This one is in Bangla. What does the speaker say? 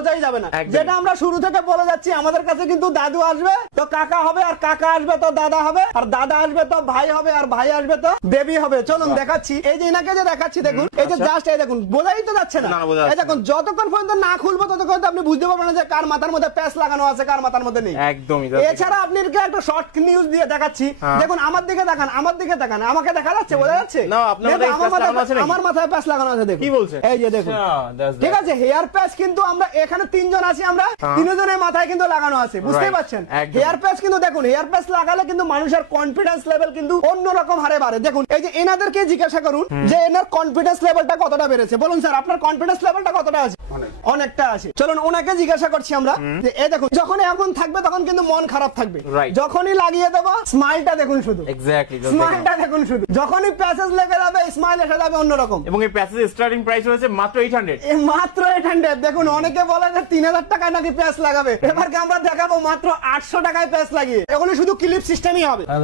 বোঝাই যাবে না? যেটা আমরা শুরু থেকে বলে যাচ্ছি আমাদের কাছে কিন্তু দাদু আসবে তো কাকা হবে আর কাকা আসবে তো দাদা হবে আর দাদা আসবে তো ভাই হবে আর ভাই আসবে তো বেবি হবে। চলুন দেখাচ্ছি। এই যে এনাকে যে দেখাচ্ছি দেখুন এই যে জাস্ট এই দেখুন বোঝাই তো যাচ্ছে না। আচ্ছা। এই দেখুন যতক্ষণ পর্যন্ত না খুলবো ততক্ষণ আপনি বুঝতে পারবেন না যে কার মাথার মধ্যে প্যাচ লাগানো আছে কার মাথার মধ্যে নেই। একদমই। এছাড়া আপনাকে একটা শর্ট নিউজ দিয়ে দেখাচ্ছি। হ্যাঁ। দেখুন আমার দিকে দেখান আমার দিকে দেখান আমাকে দেখা যাচ্ছে বোঝা যাচ্ছে? না, আমার মাথায় নাকি? আমার মাথায় প্যাচ লাগানো আছে দেখুন। কি বলছেন? এই যে দেখুন। আচ্ছা, ঠিক আছে হেয়ার প্যাচ কিন্তু আমরা এখানে তিনজন আছি আমরা হ্যাঁ। তিনজনের মাথায় কিন্তু লাগানো আছে বুঝতে পারছেন? হেয়ার প্যাচ কিন্তু দেখুন হেয়ার প্যাচ লাগালে কিন্তু মানুষের কনফিডেন্স লেভেল কিন্তু অন্যরকম হারে বাড়ে। দেখুন এই যে এনাদেরকে জিজ্ঞাসা করুন যে এনার কনফিডেন্স লেভেলটা কতটা বেড়েছে? বলুন স্যার আপনার কনফিডেন্স লেভেলটা কতটা আছে? অনেকটা আছে। চলুন ওনাকে জিজ্ঞাসা করছি আমরা যে এই দেখুন যখন এমন থাকবে তখন কিন্তু মন খারাপ থাকবে। যখনই লাগিয়ে দেবো স্মাইলটা দেখুন শুধু। এক্স্যাক্টলি স্মাইলটা দেখুন। শুধু। যখনই প্যাসেজ লেগে যাবে স্মাইল এসে যাবে অন্যরকম। এবং এই প্যাসেজ স্টার্টিং প্রাইস হয়েছে মাত্র এইট হান্ড্রেড এ মাত্র এইট হান্ড্রেড দেখুন অনেকে বলে তিন হাজার লাগাবে। আমরা দেখাবো মাত্র আটশো টাকায় প্যাচ লাগিয়ে? এগুলো শুধু ক্লিপ সিস্টেমই হবে। হ্যাঁ